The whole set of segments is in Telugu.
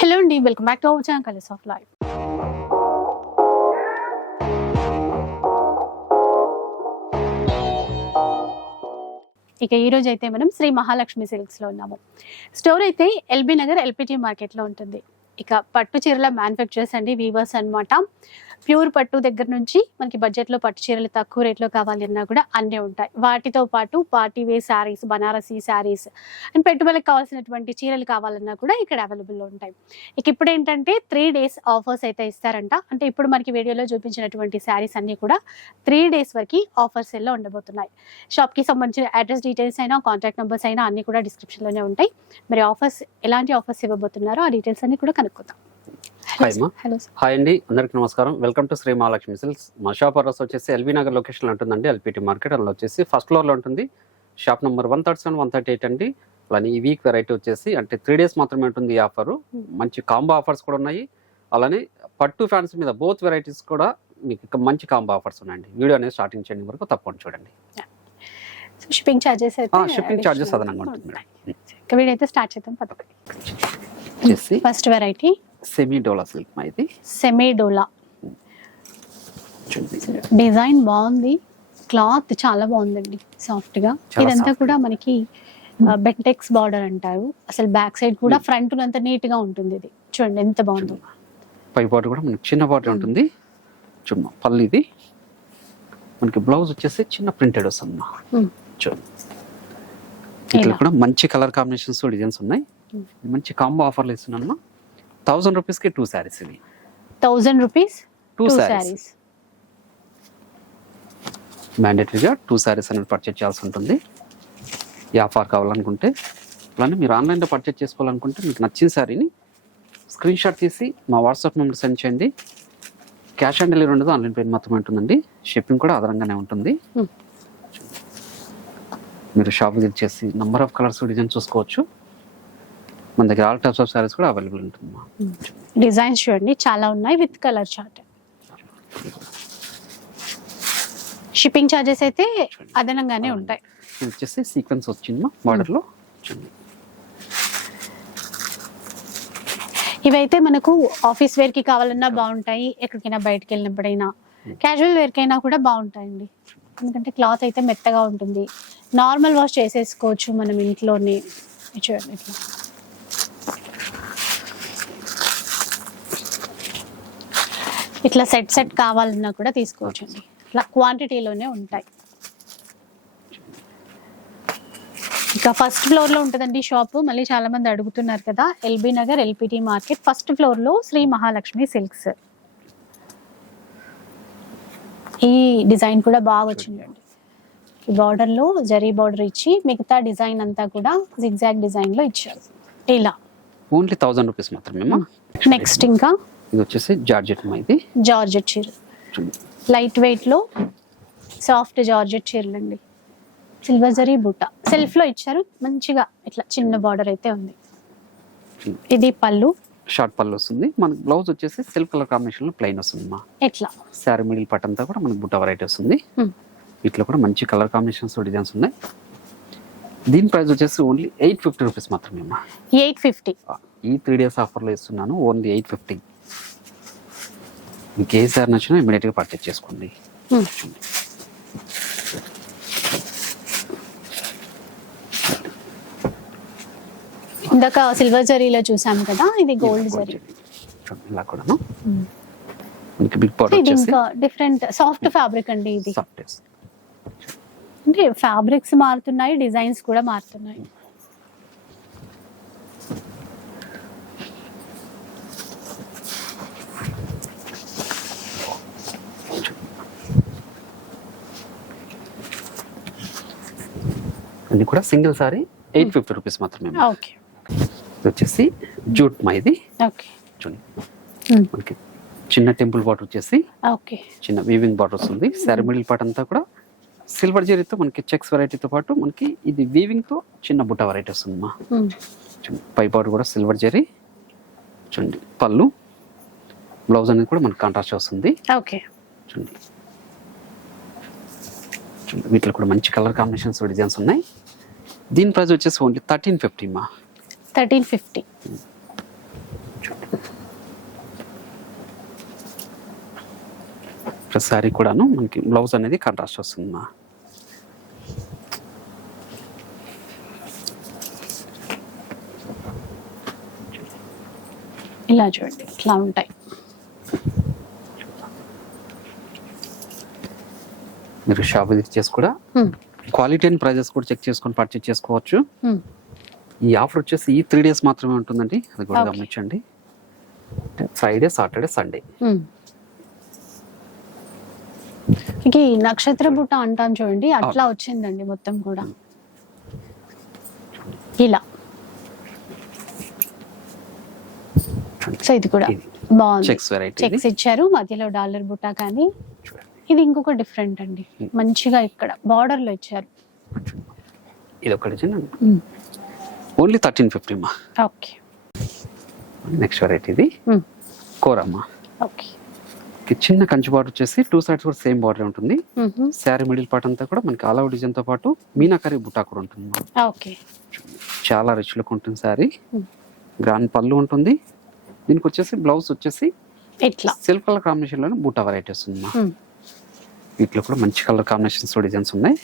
హలో అండి welcome back to our channel colours of life ఇక ఈ అయితే మనం శ్రీ మహాలక్ష్మి సిల్క్స్లో ఉన్నాము. స్టోర్ అయితే ఎల్బీ నగర్ ఎల్పిటి మార్కెట్లో ఉంటుంది. ఇక పట్టు చీరల మ్యానుఫ్యాక్చరర్స్ అండి వీవర్స్ అన్నమాట. ప్యూర్ పట్టు దగ్గర నుంచి మనకి బడ్జెట్లో పట్టు చీరలు తక్కువ రేట్లో కావాలన్నా కూడా అన్నీ ఉంటాయి. వాటితో పాటు party wear saris Banarasi saris and పెట్టుబడికి కావాల్సినటువంటి చీరలు కావాలన్నా కూడా ఇక్కడ అవైలబుల్లో ఉంటాయి. ఇక ఇప్పుడు ఏంటంటే త్రీ డేస్ ఆఫర్స్ అయితే ఇస్తారంట. అంటే ఇప్పుడు మనకి వీడియోలో చూపించినటువంటి శారీస్ అన్ని కూడా త్రీ డేస్ వరకు ఆఫర్స్ ఎల్లో ఉండబోతున్నాయి. షాప్కి సంబంధించిన అడ్రస్ డీటెయిల్స్ అయినా కాంటాక్ట్ నెంబర్స్ అయినా అన్ని కూడా డిస్క్రిప్షన్లోనే ఉంటాయి. మరి ఆఫర్స్ ఎలాంటి ఆఫర్స్ ఇవ్వబోతున్నారో ఆ డీటెయిల్స్ అన్ని కూడా కనుక్కోండి హలో సార్ హాయ్ అండి అందరికీ నమస్కారం. Welcome to Shri Mahalakshmi silks మా షాప్ అడ్రస్ వచ్చేసి ఎల్బీ నగర్ లొకేషన్లో ఉంటుందండి. ఎల్పిటి మార్కెట్ అందులో వచ్చేసి ఫస్ట్ ఫ్లోర్లో ఉంటుంది. Shop number one thirty seven one thirty eight అండి. అలానే ఈ వీక్ వెరైటీ వచ్చేసి అంటే త్రీ డేస్ మాత్రమే ఉంటుంది ఈ ఆఫర్ మంచి కాంబో ఆఫర్స్ కూడా ఉన్నాయి. అలానే పట్టు ఫ్యాన్స్ మీద బోత్ వెరైటీస్ కూడా మీకు మంచి కాంబో ఆఫర్స్ ఉన్నాయండి. వీడియో అనేది స్టార్టింగ్ చేయడం వరకు తప్పకుండా చూడండి. షిప్పింగ్ ఛార్జెస్ షిప్పింగ్ ఛార్జెస్ అదనంగా ఉంటుంది వీడియో అయితే స్టార్ట్ చేద్దాం వచ్చేసి first variety semi Dola silk మా ఇది సెమీ డోలా. డిజైన్ బాగుంది క్లాత్ చాలా బాగుందండి సాఫ్ట్గా ఇదంతా. కూడా మనకి బెంటెక్స్ బార్డర్ అంటారు అసలు బ్యాక్ సైడ్ కూడా. ఫ్రంట్ అంతా నీట్గా ఉంటుంది ఇది చూడండి ఎంత బాగుందో పై బాటర్ కూడా మనకి చిన్న బాటర్ ఉంటుంది చూడమ్మా పళ్ళు ఇది మనకి బ్లౌజ్ వచ్చేసి చిన్న ప్రింటెడ్ వస్తుంది. Hmm. చూడండి ఇట్లా ఇలా. కూడా మంచి కలర్ కాంబినేషన్స్ డిజైన్స్ ఉన్నాయి. మంచి కాంబో ఆఫర్లు ఇస్తున్నాను థౌసండ్ రూపీస్కి టూ శారీస్ ఇవి. థౌజండ్ రూపీస్ టూ శారీస్ మ్యాండేటరీగా టూ శారీస్ అనేది పర్చేజ్ చేయాల్సి ఉంటుంది. ఈ ఆఫర్ కావాలనుకుంటే అలానే మీరు ఆన్లైన్లో పర్చేజ్ చేసుకోవాలనుకుంటే మీకు నచ్చిన శారీని స్క్రీన్ షాట్ తీసి మా వాట్సాప్ నెంబర్ సెండ్ చేయండి. క్యాష్ ఆన్ డెలివరీ ఉండదు ఆన్లైన్ పేమెంట్ మాత్రమే ఉంటుందండి. షిప్పింగ్ కూడా అదనంగానే ఉంటుంది. Hmm. మీరు షాప్ విజిట్ చేసి నంబర్ ఆఫ్ కలర్స్ డిజైన్ చూసుకోవచ్చు. మన దగ్గర ఆల్ టైప్స్ ఆఫ్ శారీస్ కూడా అవైలబుల్ ఉంటుంది డిజైన్స్ చూడండి చాలా ఉన్నాయి with colour chart. Shipping charges అయితే అదనంగానే ఉంటాయి. ఇది వచ్చేసి సీక్వెన్స్ వచ్చింది బార్డర్లో చూడండి. ఇవైతే మనకు ఆఫీస్ వేర్కి కావాలన్నా బాగుంటాయి ఎక్కడికైనా బయటకు వెళ్ళినప్పుడైనా. క్యాజువల్ వేర్ కైనా కూడా బాగుంటాయండి. ఎందుకంటే క్లాత్ అయితే మెత్తగా ఉంటుంది. నార్మల్ వాష్ చేసేసుకోవచ్చు మనం ఇంట్లోనే. చూడండి ఇట్లా. ఇట్లా సెట్ సెట్ కావాలన్నా కూడా తీసుకోవచ్చు అండి ఇట్లా క్వాంటిటీలోనే ఉంటాయి. ఇక ఫస్ట్ ఫ్లోర్లో ఉంటుందండి షాప్ మళ్ళీ చాలా మంది అడుగుతున్నారు కదా LB Nagar LPT market. First ఫ్లోర్లో శ్రీ మహాలక్ష్మి సిల్క్స్. ఈ డిజైన్ కూడా బాగా వచ్చిందండి. ఈ బార్డర్లో జరీ బార్డర్ ఇచ్చి మిగతా డిజైన్ అంతా కూడా జిగ్జాగ్ డిజైన్లో ఇచ్చారు. ఇలా. ఓన్లీ థౌసండ్ రూపీస్ మాత్రమే. నెక్స్ట్ ఇంకా ఇది వచ్చేసి జార్జెట్ ఇది. జార్జెట్ చీర. లైట్ వెయిట్లో సాఫ్ట్ జార్జెట్ చీరలు అండి సిల్వర్ జరీ బుట్ట సెల్ఫ్లో ఇచ్చారు. మంచిగా ఇట్లా చిన్న బార్డర్ అయితే ఉంది. ఇది పళ్ళు. షార్ట్ పళ్ళు వస్తుంది. మనకి బ్లౌజ్ వచ్చేసి సిల్క్ కలర్ కాంబినేషన్లో ప్లెయిన్ వస్తుంది మా ఎట్లా? శారీ మిడిల్ పార్ట్ అంతా కూడా మనకి బుట్ట వెరైటీ వస్తుంది. Hmm. వీటిలో కూడా మంచి కలర్ కాంబినేషన్స్ డిజైన్స్ ఉన్నాయి. దీని ప్రైస్ వచ్చేసి ఓన్లీ ఎయిట్ ఫిఫ్టీ రూపీస్ మాత్రమే అమ్మా. ఎయిట్ ఫిఫ్టీ ఈ త్రీ డేస్ ఆఫర్లో ఇస్తున్నాను. ఓన్లీ ఎయిట్ ఫిఫ్టీ ఏ సార్ నచ్చినా ఇమీడియట్గా పర్చేస్ చేసుకోండి. ఇందాక సిల్వర్ జరీలో చూసాం కదా ఇది గోల్డ్ జరీ. ఇలా కూడాను. మనకి బిగ్ ఇది ఇంకా డిఫరెంట్ సాఫ్ట్ ఫ్యాబ్రిక్ అండి ఇది. సాఫ్ట్. అంటే ఫ్యాబ్రిక్స్ మారుతున్నాయి డిజైన్స్ కూడా మారుతున్నాయి. అన్ని కూడా single sari eight fifty rupees మాత్రమే ఓకే ఇది వచ్చేసి జూట్ మా ఇది. ఓకే చూడండి. మనకి చిన్న టెంపుల్ బార్డర్ వచ్చేసి ఓకే చిన్న వీవింగ్ బార్డర్ వస్తుంది. శారీ మిడిల్ పార్ట్ అంతా కూడా సిల్వర్ జరీతో మనకి చెక్స్ వెరైటీతో పాటు మనకి ఇది వీవింగ్తో చిన్న బుట్ట వెరైటీ వస్తుంది మా. చూడండి. పై బార్డర్ కూడా సిల్వర్ జరీ చూడండి. పళ్ళు. బ్లౌజ్ అనేది కూడా మనకి కాంట్రాస్ట్ వస్తుంది. ఓకే చూడండి. చూడండి. వీటిలో కూడా మంచి కలర్ కాంబినేషన్స్ డిజైన్స్ ఉన్నాయి. దీని ప్రైస్ వచ్చేసి ఓన్లీ థర్టీన్ ఫిఫ్టీ మా. Thirteen fifty. శారీ కూడాను మనకి బ్లౌజ్ అనేది కంట్రాస్ట్ వస్తుంది మా. ఇలా చూడండి ఇట్లా ఉంటాయి. మీరు షాప్ చేసి కూడా క్వాలిటీ అండ్ ప్రైజెస్ కూడా చెక్ చేసుకొని పర్చేస్ చేసుకోవచ్చు. హ్మ్. ఈ ఆఫర్ వచ్చేసి ఈ త్రీ డేస్ మాత్రమే ఉంటుందండి. అది కూడా. గమనించండి. ఫ్రైడే సాటర్డే సండే ఈ నక్షత్ర బుట్ట అంటాం చూడండి. అట్లా వచ్చిందండి మొత్తం కూడా. ఇలా. సో ఇది కూడా బాగుంది. చెక్స్ ఇచ్చారు. మధ్యలో డాలర్ బుట్ట కానీ ఇది ఇంకొక డిఫరెంట్ అండి. మంచిగా ఇక్కడ బార్డర్లో ఇచ్చారు. ఇది ఒకటి ఓన్లీ థర్టీన్ ఫిఫ్టీ మా. ఓకే నెక్స్ట్ వెరైటీ ఇది. కోరమ్మా ఓకే చిన్న కంచి బార్డర్ వచ్చేసి టూ సైడ్స్ కూడా సేమ్ బార్డర్ ఉంటుంది. శారీ మిడిల్ పార్ట్ అంతా కూడా మనకి ఆల్ అవుట్ డిజైన్తో పాటు మీనాకరి బుట్టా కూడా ఉంటుంది. ఓకే చాలా రిచ్ లుక్ ఉంటుంది శారీ. గ్రాండ్ పళ్ళు ఉంటుంది. దీనికి వచ్చేసి బ్లౌజ్ వచ్చేసి ఇట్లా సిల్క్ కలర్ కాంబినేషన్లోనే బూటా వెరైటీ వస్తుంది. వీటిలో కూడా మంచి కలర్ కాంబినేషన్స్ డిజైన్స్ ఉన్నాయి.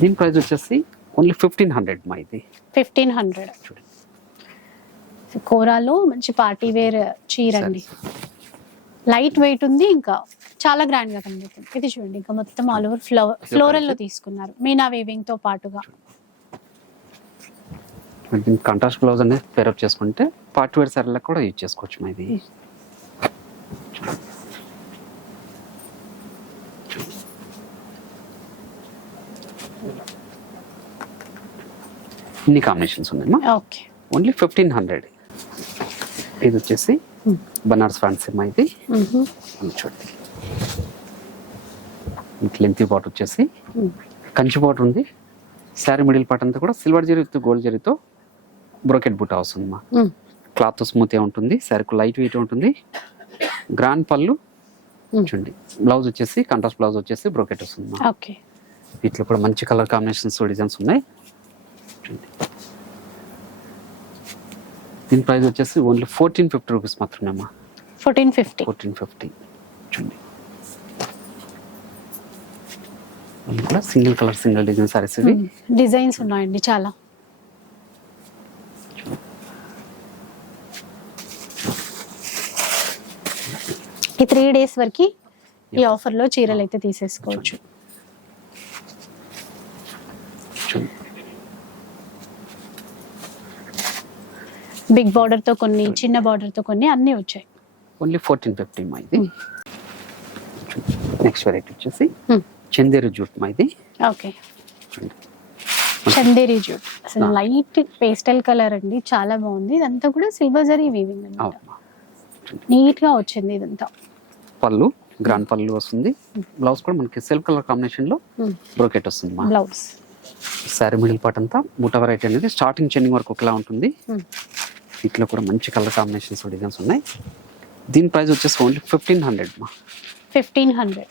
దీని ప్రైస్ వచ్చేసి ఓన్లీ ఫిఫ్టీన్ హండ్రెడ్ మా ఇది. Fifteen hundred. చూడండి. కోరాలో మంచి పార్టీ వేర్ చీర అండి లైట్ వెయిట్ ఉంది ఇంకా చాలా గ్రాండ్గా కనిపిస్తుంది. ఇది చూడండి ఇంకా మొత్తం ఆల్ ఓవర్ ఫ్లవర్ ఫ్లోరల్లో తీసుకున్నారు. మీనా వేవింగ్తో పాటుగా. కాంట్రాస్ట్ బ్లౌజ్ అనేది పేరప్ చేసుకుంటే పార్టీ వేర్ శారీలకు కూడా యూజ్ చేసుకోవచ్చు మా ఇది. ఇన్ని కాంబినేషన్స్ ఉన్నాయమ్మా. ఓకే. ఓన్లీ ఫిఫ్టీన్ హండ్రెడ్ ఇది వచ్చేసి Hmm. బనారస్ ఫ్యాన్సీ మా ఇది. చూడండి. లెంతీ బాట్ వచ్చేసి కంచి బాట్ ఉంది. శారీ మిడిల్ పార్ట్ అంతా కూడా సిల్వర్ జరీ విత్ గోల్డ్ జరీతో బ్రోకెట్ బుట్ట వస్తుంది మా క్లాత్ స్మూత్ ఉంటుంది. శారీకు లైట్ వెయిట్ ఉంటుంది. గ్రాండ్ పళ్ళు. Hmm. చూడండి. బ్లౌజ్ వచ్చేసి కంట్రాస్ట్ బ్లౌజ్ వచ్చేసి బ్రోకెట్ వస్తుంది వీటిలో కూడా మంచి కలర్ కాంబినేషన్స్ డిజైన్స్ ఉన్నాయి. చూడండి దీని ప్రైస్ వచ్చేసి ఓన్లీ ఫోర్టీన్ ఫిఫ్టీ రూపీస్ మాత్రమే అమ్మా ఫోర్టీన్ ఫిఫ్టీ. Fourteen fifty. చూడండి. కూడా single colour single design saris ఇవి. డిజైన్స్ ఉన్నాయండి చాలా. ఈ త్రీ డేస్ వరకు ఈ ఆఫర్లో చీరలు అయితే తీసేసుకోవచ్చు బిగ్ బార్డర్తో కొన్ని చిన్న బార్డర్తో కొన్ని అన్ని వచ్చాయి. ఓన్లీ ఫోర్టీన్ ఫిఫ్టీ మా ఇది. నెక్స్ట్ వెరైటీ వచ్చేసి Hmm. చందేరు జూట్ మా ఇది. ఓకే. చందేరి జూట్. అసలు. లైట్ పేస్టల్ కలర్ అండి చాలా బాగుంది. ఇదంతా కూడా సిల్వర్ జరీ వీవింగ్ అనమాట నీట్గా వచ్చింది ఇదంతా. పళ్ళు గ్రాండ్ పళ్ళు వస్తుంది. బ్లౌజ్ కూడా మనకి సెల్ఫ్ కలర్ కాంబినేషన్లో బ్రోకెట్ వస్తుంది బ్లౌజ్. శారీ మిడిల్ పార్ట్ అంతా బుట్ట వెరైటీ అనేది స్టార్టింగ్ చెన్నింగ్ వరకు ఒకలా ఉంటుంది. వీటిలో కూడా మంచి కలర్ కాంబినేషన్స్ డిజైన్స్ ఉన్నాయి. దీని ప్రైస్ వచ్చేసి ఓన్లీ ఫిఫ్టీన్ హండ్రెడ్ మా. ఫిఫ్టీన్ హండ్రెడ్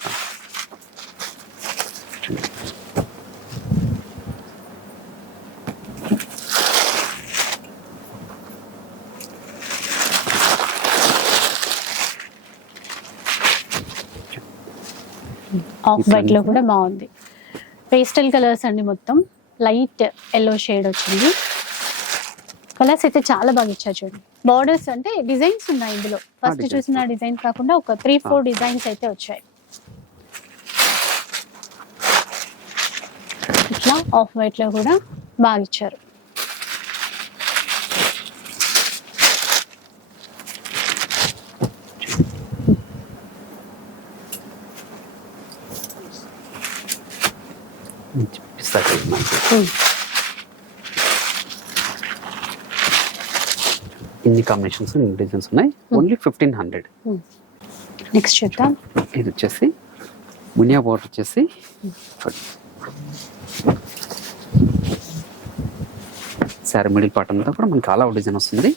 ఆఫ్ వైట్లో కూడా బాగుంది. పేస్టల్ కలర్స్ అండి మొత్తం. లైట్ ఎల్లో షేడ్ వచ్చింది. కలర్స్ అయితే చాలా బాగా ఇచ్చారు చూడండి. బార్డర్స్ అంటే డిజైన్స్ ఉన్నాయి ఇందులో. ఫస్ట్. చూసిన డిజైన్ కాకుండా ఒక త్రీ ఫోర్ డిజైన్స్ అయితే వచ్చాయి. ఇట్లా ఆఫ్ వైట్లో కూడా బాగా ఇచ్చారు. ఇన్ని కాంబినేషన్స్ డిజైన్స్ ఉన్నాయి. ఓన్లీ ఫిఫ్టీన్ హండ్రెడ్ నెక్స్ట్ చూద్దాం. ఇది వచ్చేసి మునియా బాట్ వచ్చేసి శారీ మిడిల్ పార్ట్ అంతా కూడా మనకి ఆల్ అవుట్ డిజైన్ వస్తుంది.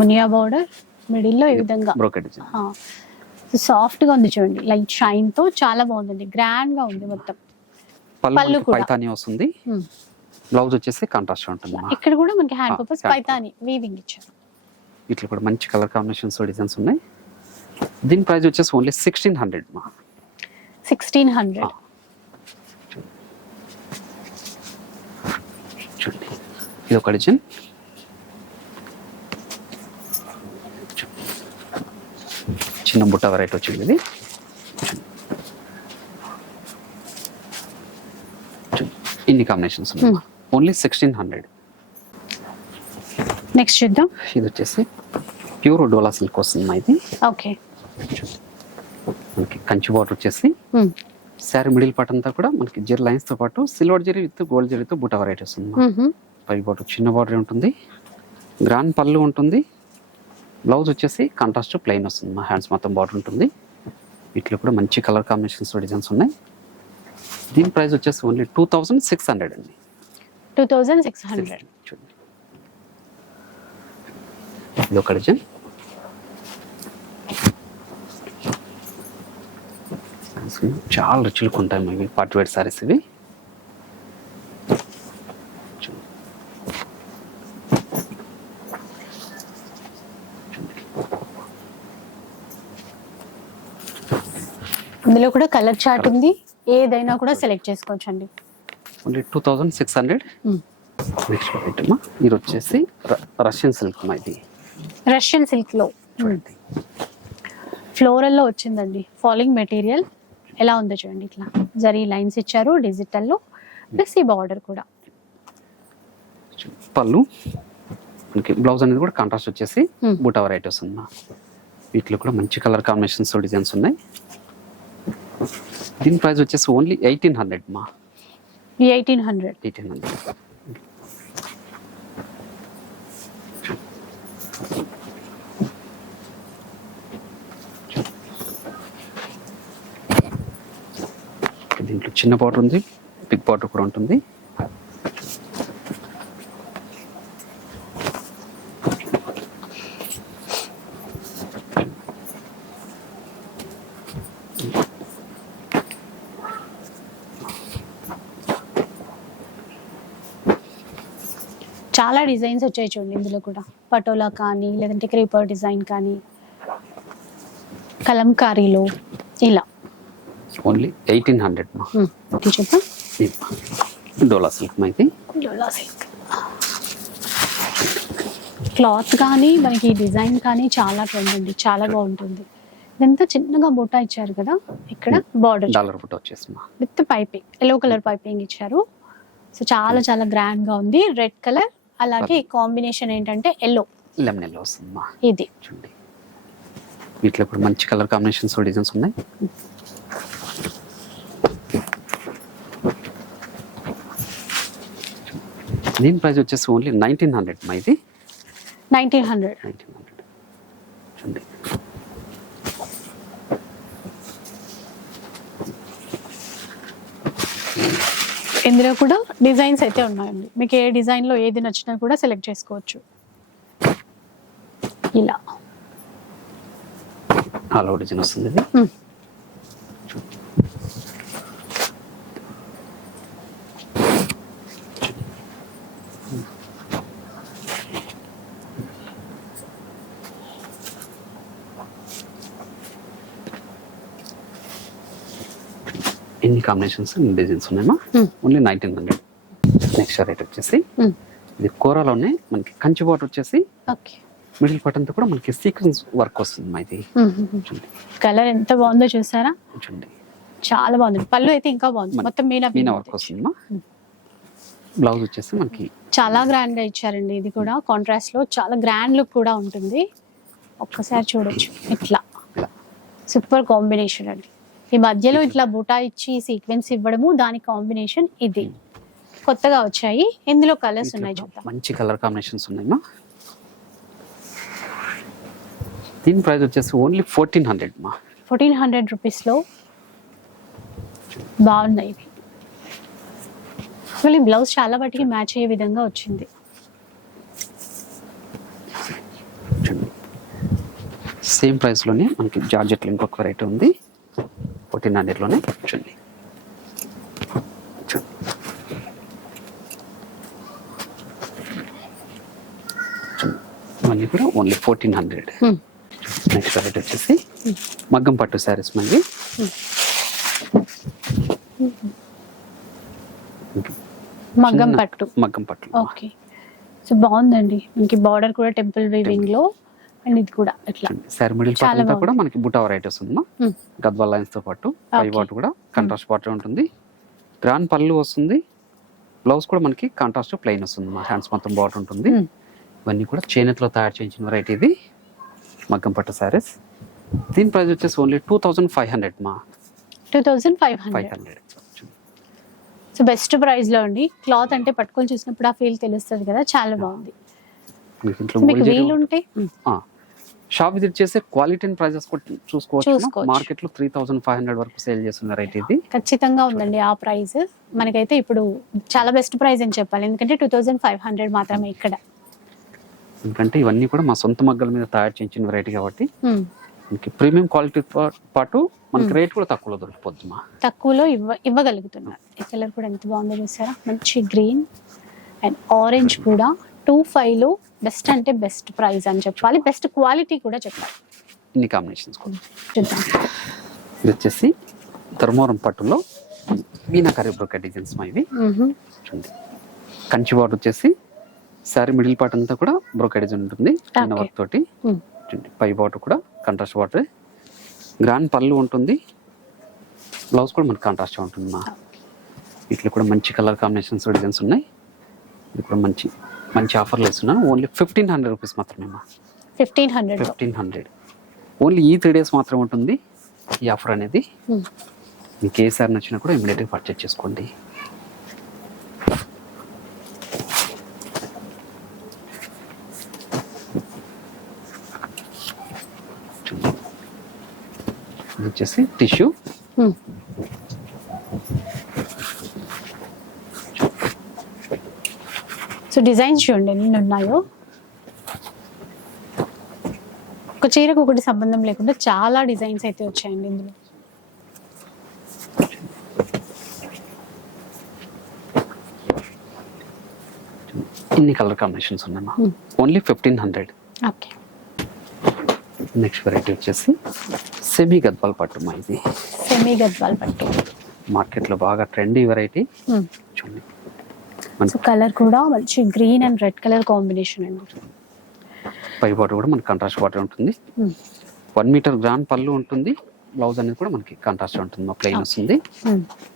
మునియా బార్డర్ మిడిల్లో ఈ విధంగా. బ్రోకెట్ డిజైన్ సాఫ్ట్గా ఉంది చూడండి. లైట్ షైన్తో చాలా బాగుందండి. గ్రాండ్గా ఉంది మొత్తం. పళ్ళు కూడా. వస్తుంది. బ్లౌజ్ వచ్చేసి కాంట్రాస్ట్ ఉంటుంది ఇక్కడ కూడా మనకి హ్యాండ్ పర్పస్ పైతాని వీవింగ్ ఇచ్చారు. వీటిలో కూడా మంచి కలర్ కాంబినేషన్స్ డిజైన్స్ ఉన్నాయి. దీని ప్రైస్ వచ్చేసి ఓన్లీ సిక్స్టీన్ హండ్రెడ్ మా సిక్స్టీన్ హండ్రెడ్ చూడండి. ఇది ఒక డిజైన్. చిన్న బుట్ట వెరైటీ వచ్చింది ఇది. ఇన్ని కాంబినేషన్స్ ఉన్నాయి ఓన్లీ సిక్స్టీన్ హండ్రెడ్. నెక్స్ట్ చూద్దాం. ఇది వచ్చేసి ప్యూర్ డోలా సిల్క్ వస్తుంది మా ఇది. ఓకే. మనకి కంచి బార్డర్ వచ్చేసి శారీ మిడిల్ పార్ట్ అంతా కూడా మనకి జెర్ లైన్స్తో పాటు సిల్వర్ జెరీ విత్ గోల్డ్ జెరీతో బుట్ట వెరైటీ వస్తుంది మా. పై బార్డర్ చిన్న బార్డర్ ఉంటుంది. గ్రాండ్ పళ్ళు ఉంటుంది. బ్లౌజ్ వచ్చేసి కాంట్రాస్ట్ ప్లెయిన్ వస్తుంది మా హ్యాండ్స్ మొత్తం బార్డర్ ఉంటుంది. వీటిలో కూడా మంచి కలర్ కాంబినేషన్స్ డిజైన్స్ ఉన్నాయి. దీని ప్రైస్ వచ్చేసి only two thousand six hundred అండి. టూ థౌజండ్ సిక్స్ హండ్రెడ్ చూడండి. ఇది ఒక డిజైన్ చాలా రుచులకు ఉంటాయి ఇవి పార్టీ వేర్ సారీస్ ఇవి. ఇందులో కూడా కలర్ చార్ట్ ఉంది. ఏదైనా కూడా సెలెక్ట్ చేసుకోవచ్చు అండి only two thousand six hundred. Next item ఇది వచ్చేసి రష్యన్ సిల్క్ మా ఇది. రష్యన్ సిల్క్లో. చూడండి. ఫ్లోరల్లో వచ్చిందండి. ఫాలింగ్ మెటీరియల్ ఎలా ఉందో చూడండి ఇట్లా. జరీ లైన్స్ ఇచ్చారు డిజిటల్లో. ప్లస్ ఈ బార్డర్ కూడా. పళ్ళు. మనకి బ్లౌజ్ అనేది కూడా కాంట్రాస్ట్ వచ్చేసి. బూటా వెరైటీ వస్తుంది వీటిలో కూడా మంచి కలర్ కాంబినేషన్స్ డిజైన్స్ ఉన్నాయి. దీని ప్రైస్ వచ్చేసి ఓన్లీ ఎయిటీన్ హండ్రెడ్ మా. ఎయిటీన్ హండ్రెడ్ ఎయిటీన్ హండ్రెడ్ దీంట్లో చిన్న బార్డర్ ఉంది బిగ్ బార్డర్ కూడా ఉంటుంది. చాలా డిజైన్స్ వచ్చాయి చూడండి ఇందులో కూడా. పటోలా కానీ లేదంటే క్రీపర్ డిజైన్ కానీ. కలంకారీలో ఇలా. Only eighteen hundred Dola silk ఇది. డోలా సిల్క్. క్లాత్ కానీ మనకి డిజైన్ కానీ చాలా ట్రెండ్ చాలా బాగుంటుంది. ఇదంతా చిన్నగా బూటా ఇచ్చారు కదా? ఇక్కడ బార్డర్. డాలర్ వచ్చేసి with piping. Yellow colour piping ఇచ్చారు. సో చాలా చాలా గ్రాండ్గా ఉంది. రెడ్ కలర్ అలాగే కాంబినేషన్ ఏంటంటే ఎల్లో లెమన్ ఎల్లో ఇది. చూడండి. వీటిలో కూడా మంచి కలర్ కాంబినేషన్స్ డిజైన్స్ ఉన్నాయి. దీని ప్రైస్ వచ్చేసి ఓన్లీ నైన్టీన్ హండ్రెడ్ మా ఇది. Nineteen hundred. నైన్టీన్ హండ్రెడ్ చూడండి ఇందులో కూడా డిజైన్స్ అయితే ఉన్నాయండి. మీకు ఏ డిజైన్లో ఏది నచ్చినా కూడా సెలెక్ట్ చేసుకోవచ్చు. ఇలా. ఓవర్ డిజైన్ వస్తుంది Hmm. ఎన్ని కాంబినేషన్స్ డిజైన్స్ ఉన్నాయమ్మా? Hmm. Only nineteen hundred next rate వచ్చేసి Hmm. ఇది కూరలోనే మనకి కంచి బాటర్ వచ్చేసి ఓకే మిడిల్ పార్ట్ అంతా కూడా మనకి సీక్వెన్స్ వర్క్ వస్తుంది మా ఇది కలర్ ఎంత బాగుందో చూసారా? చూడండి. చాలా బాగుంది. పళ్ళు అయితే ఇంకా బాగుంది. మొత్తం మీనా మీనా వర్క్ వస్తుంది మా బ్లౌజ్ వచ్చేసి మనకి చాలా గ్రాండ్గా ఇచ్చారండి ఇది కూడా. కాంట్రాస్ట్లో చాలా గ్రాండ్ లుక్ కూడా ఉంటుంది. ఒక్కసారి చూడొచ్చు. ఇట్లా. సూపర్ కాంబినేషన్ అండి. ఈ మధ్యలో ఇట్లా బుటా ఇచ్చి సీక్వెన్స్ ఇవ్వడము దాని కాంబినేషన్ ఇది. కొత్తగా వచ్చాయి. ఇందులో కలర్స్ ఉన్నాయి చూద్దాం. మంచి కలర్ కాంబినేషన్స్ ఉన్నాయమ్మా. దీని ప్రైస్ వచ్చేసి ఓన్లీ ఫోర్టీన్ హండ్రెడ్ మా. ఫోర్టీన్ హండ్రెడ్ రూపీస్లో బాగున్నాయి ఇవి. మళ్ళీ బ్లౌజ్ చాలా వాటికి మ్యాచ్ అయ్యే విధంగా వచ్చింది. సేమ్ ప్రైస్లోనే మనకి జార్జెట్లో ఇంకొక వెరైటీ ఉంది. ఫోర్టీన్ హండ్రెడ్లోనే? చూడండి. ఇవన్నీ కూడా only fourteen hundred. Next variety వచ్చేసి మగ్గం పట్టు శారీస్ మళ్ళీ. మగ్గం పట్టు. మగ్గం పట్టు ఓకే. సో బాగుందండి. మనకి బార్డర్ కూడా టెంపుల్ వీవింగ్లో అండ్ ఇది కూడా ఇట్లా శారీ మిడిల్ పార్ట్ అంతా. కూడా మనకి బుటా వెరైటీస్ ఉందమ్మా. గద్వాల్ లైన్స్తో పాటు పై. పాటు కూడా కాంట్రాస్ట్ పాటు ఉంటుంది. గ్రాండ్ పళ్ళు వస్తుంది. బ్లౌజ్ కూడా మనకి కాంట్రాస్ట్ ప్లెయిన్ వస్తుంది మా హ్యాండ్స్ మొత్తం బాటర్ ఉంటుంది. ఇవన్నీ కూడా చేనేతలో తయారు చేయించిన వెరైటీ ఇది మగ్గం పట్టు శారీస్ దీని ప్రైస్ వచ్చేసి only two thousand five hundred మా. Two thousand five five hundred so best ప్రైస్లో అండి. క్లాత్ అంటే పట్టుకొని చూసినప్పుడు ఆ ఫీల్ తెలుస్తుంది కదా చాలా బాగుంది. మీకు ఇంట్లో మీకు మూడు వీలు జరీ- ఉంటే ఆ, షాప్ విజిట్ చేసే క్వాలిటీ అండ్ ప్రైజెస్ చూసుకోవచ్చు. మార్కెట్లో త్రీ థౌసండ్ ఫైవ్ హండ్రెడ్ వరకు సేల్ చేస్తున్న వెరైటీ ఇది. ఖచ్చితంగా ఉందండి ఆ ప్రైస్ మనకైతే ఇప్పుడు చాలా బెస్ట్ ప్రైస్ అని చెప్పాలి. ఎందుకంటే టూ థౌజండ్ ఫైవ్ హండ్రెడ్ మాత్రమే ఇక్కడ. ఎందుకంటే ఇవన్నీ కూడా మా సొంత మగ్గల మీద తయారు చేయించిన వెరైటీ కాబట్టి. మనకి ప్రీమియం క్వాలిటీ పాటు మనకి. రేట్ కూడా తక్కువలో దొరికిపోద్ది మా. తక్కువలో ఇవ్వ ఇవ్వగలుగుతున్నారు ఈ కలర్ కూడా ఎంత బాగుందో చూసారా? మంచి గ్రీన్ అండ్ ఆరెంజ్ కూడా. టూ ఫైవ్లో బెస్ట్ అంటే బెస్ట్ ప్రైస్ అని చెప్పాలి. బెస్ట్ క్వాలిటీ కూడా చెప్పాలి. ఇన్ని కాంబినేషన్స్ చూద్దాం. ఇది వచ్చేసి ధర్మవరం పట్టులో మీనాకరి బ్రోకెట్ డిజైన్స్ మా ఇవి. చూడండి. కంచి బార్డర్ వచ్చేసి శారీ మిడిల్ పార్ట్ అంతా కూడా బ్రోకెట్ డిజైన్ ఉంటుంది. చిన్న. వర్క్ తోటి. చూడండి. పై బార్డర్ కూడా కాంట్రాస్ట్ బార్డర్. గ్రాండ్ పళ్ళు ఉంటుంది. బ్లౌజ్ కూడా మనకి కాంట్రాస్ట్ ఉంటుంది మా. వీటిలో కూడా మంచి కలర్ కాంబినేషన్స్ డిజైన్స్ ఉన్నాయి. ఇది కూడా మంచి మంచి ఆఫర్లు ఇస్తున్నాను. ఓన్లీ ఫిఫ్టీన్ హండ్రెడ్ రూపీస్ మాత్రమే fifteen hundred fifteen hundred only ఈ త్రీ డేస్ మాత్రం ఉంటుంది ఈ ఆఫర్ అనేది. మ్మ్. మీకు ఏ సార్ నచ్చినా కూడా ఇమీడియట్గా పర్చేజ్ చేసుకోండి. వచ్చేసి టిష్యూ సో డిజైన్స్ చూడండి ఎన్ని ఉన్నాయో. ఒక చీరకు ఒకటి సంబంధం లేకుండా చాలా డిజైన్స్ అయితే వచ్చాయండి ఇందులో. ఇన్ని కలర్ కాంబినేషన్స్ ఉన్నాయమ్మా. Hmm. Only fifteen hundred okay next variety వచ్చేసి సెమీ గద్వాల్ పట్టు మా ఇది. సెమీ గద్వాల్ పట్టు మార్కెట్లో బాగా ట్రెండీ వెరైటీ మ్మ్. చూడండి. సో కలర్ కూడా మంచి green and red colour combination అండి. పై బాటర్ కూడా మనకి కాంట్రాస్ట్ బాటర్ ఉంటుంది. వన్ మీటర్ గ్రాండ్ పళ్ళు ఉంటుంది. బ్లౌజ్ అనేది కూడా మనకి కాంట్రాస్ట్ ఉంటుంది. మా ప్లెయిన్ వస్తుంది.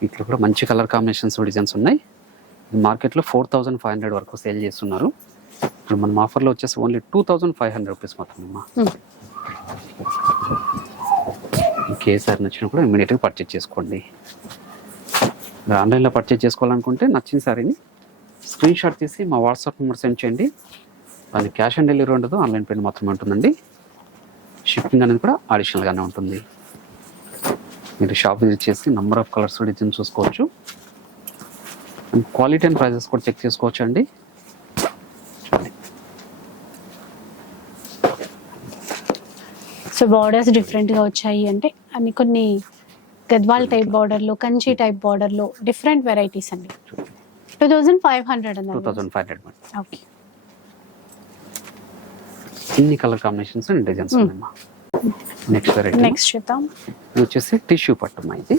వీటిలో కూడా మంచి కలర్ కాంబినేషన్స్ డిజైన్స్ ఉన్నాయి. మార్కెట్లో ఫోర్ థౌజండ్ ఫైవ్ హండ్రెడ్ వరకు సేల్ చేస్తున్నారు. ఇప్పుడు మన ఆఫర్లో వచ్చేసి only two thousand five hundred rupees మాత్రమే అమ్మా ఏ సారీ నచ్చినా కూడా ఇమీడియట్గా పర్చేజ్ చేసుకోండి. ఆన్లైన్లో పర్చేజ్ చేసుకోవాలనుకుంటే నచ్చిన సారీని స్క్రీన్ షాట్ తీసి మా వాట్సాప్ నెంబర్ సెండ్ చేయండి. అది క్యాష్ ఆన్ డెలివరీ ఉండదు ఆన్లైన్ పేమెంట్ మాత్రమే ఉంటుందండి. షిప్పింగ్ అనేది కూడా అడిషనల్గానే ఉంటుంది. మీరు షాప్ విజిట్ చేసి నెంబర్ ఆఫ్ కలర్స్ డిజైన్ చూసుకోవచ్చు. అండ్ క్వాలిటీ అండ్ ప్రైజెస్ కూడా చెక్ చేసుకోవచ్చు అండి సో బార్డర్స్ డిఫరెంట్గా వచ్చాయి అంటే అన్ని కొన్ని గద్వాల్ టైప్ బార్డర్లో కంచి టైప్ బార్డర్లో డిఫరెంట్ వెరైటీస్ అండి. Two thousand five hundred two అండి థౌజండ్ ఫైవ్ హండ్రెడ్ ఓకే ఇన్ని కలర్ కాంబినేషన్స్ అండ్ డిజైన్స్. ఉన్నాయమ్మా నెక్స్ట్ వెరైటీ నెక్స్ట్ చూద్దాం. ఇది వచ్చేసి టిష్యూ పట్టమ్మా ఇది.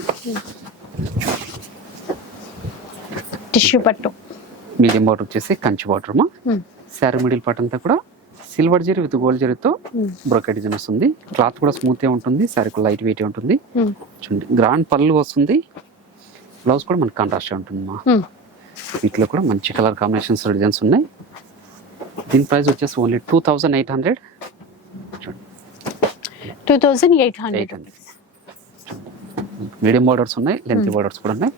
టిష్యూ పట్టు మీడియం బార్డర్ వచ్చేసి Kanchi border Hmm. Sari middle part అంతా కూడా సిల్వర్ జరీ విత్ గోల్డ్ జరీతో. బ్రోకెట్ డిజైన్ వస్తుంది. క్లాత్ కూడా స్మూత్ ఉంటుంది. శారీ కూడా లైట్ వెయిట్ ఉంటుంది. Hmm. చూడండి. గ్రాండ్ పళ్ళు వస్తుంది. బ్లౌజ్ కూడా మనకి కాంట్రాస్ట్ ఉంటుంది అమ్మా. వీటిలో కూడా మంచి కలర్ కాంబినేషన్స్ డిజైన్స్ ఉన్నాయి. దీని ప్రైస్ వచ్చేసి only two thousand eight hundred two thousand eight hundred hundred medium borders ఉన్నాయి లెంత్ బార్డర్స్ కూడా ఉన్నాయి.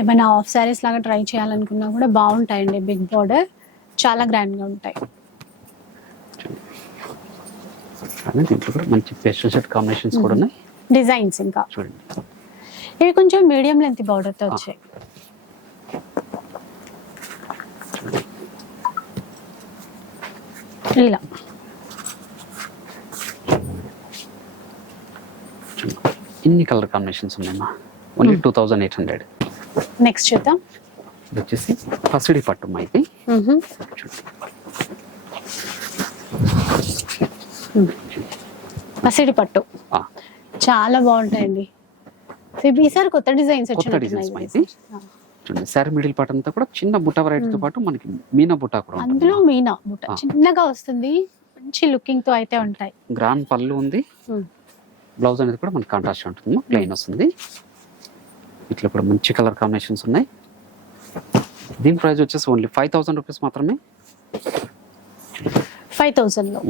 ఏమైనా హాఫ్ శారీస్ లాగా ట్రై చేయాలనుకున్నా కూడా బాగుంటాయండి బిగ్ బార్డర్ చాలా గ్రాండ్గా ఉంటాయి. కానీ దీంట్లో కూడా మంచి పేస్టల్ షర్ట్ కాంబినేషన్స్ కూడా ఉన్నాయి. డిజైన్స్ ఇంకా. చూడండి. ఇవి కొంచెం మీడియం లెంత్ బార్డర్తో వచ్చాయి. ఇలా. ఇన్ని కలర్ కాంబినేషన్స్ ఉన్నాయమ్మా only two thousand eight hundred next చూద్దాం. ఇది వచ్చేసి పసిడి పట్టు మా ఇది. మసిడి పట్టు. చాలా బాగుంటాయండి. ఈసారి కొత్త డిజైన్స్ ఇది. చూడండి శారీ మిడిల్ పార్ట్ అంతా కూడా చిన్న బుట్ట వెరైటీతో పాటు మనకి మీనా బుట్ట కూడా. అందులో మీనా బుట్ట ఆ. చిన్నగా వస్తుంది. మంచి లుకింగ్తో అయితే ఉంటాయి. గ్రాండ్ పళ్ళు ఉంది. బ్లౌజ్ అనేది కూడా మనకి కాంట్రాస్ట్ ఉంటుంది. ప్లెయిన్ వస్తుంది. ఇట్లా కూడా మంచి కలర్ కాంబినేషన్స్ ఉన్నాయి. దీని ప్రైస్ వచ్చేసి ఓన్లీ ఫైవ్ థౌసండ్ రూపీస్ మాత్రమే. ఫైవ్ థౌసండ్లో.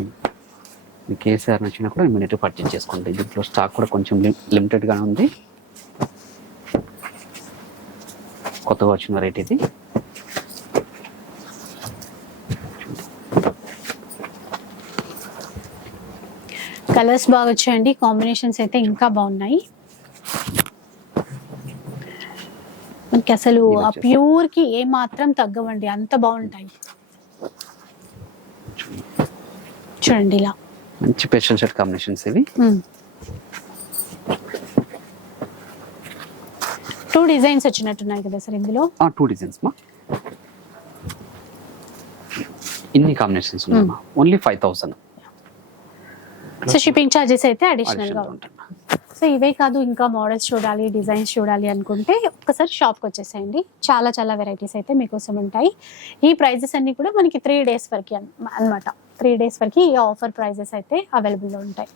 మీకు ఏ సార్ నచ్చినా కూడా ఇమీడియట్ పర్చేజ్ చేసుకోండి. దీంట్లో స్టాక్ కూడా కొంచెం లిమిటెడ్ గానే ఉంది. కొత్తగా వచ్చిన వెరైటీ ఇది. కలర్స్ బాగా వచ్చాయండి. కాంబినేషన్స్ అయితే ఇంకా బాగున్నాయి. మనకి అసలు ఆ ప్యూర్కి ఏ మాత్రం తగ్గవండి. అంత బాగుంటాయి. చూడండి ఇలా. మంచి పేస్టల్ షర్ట్ కాంబినేషన్స్ ఇవి. టూ డిజైన్స్ వచ్చినట్టున్నాయి కదా సార్ ఇందులో? ఆ టూ డిజైన్స్ మా. ఇన్ని కాంబినేషన్స్ ఉన్నాయమ్మా only five thousand so shipping charges అయితే అడిషనల్గా ఉంటాయి. సో ఇవే కాదు ఇంకా మోడల్స్ చూడాలి డిజైన్స్ చూడాలి అనుకుంటే ఒక్కసారి షాప్కి వచ్చేసేయండి. చాలా చాలా వెరైటీస్ అయితే మీకోసం ఉంటాయి. ఈ ప్రైజెస్ అన్ని కూడా మనకి త్రీ డేస్ వరకు అన్నమాట. త్రీ డేస్ వరకు ఈ ఆఫర్ ప్రైజెస్ అయితే అవైలబుల్లో ఉంటాయి.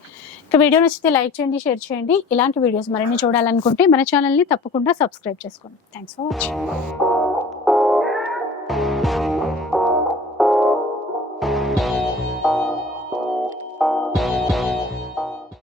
ఇక వీడియో నచ్చితే లైక్ చేయండి షేర్ చేయండి. ఇలాంటి వీడియోస్ మరిన్ని చూడాలనుకుంటే మన ఛానల్ని తప్పకుండా సబ్స్క్రైబ్ చేసుకోండి. Thanks for watching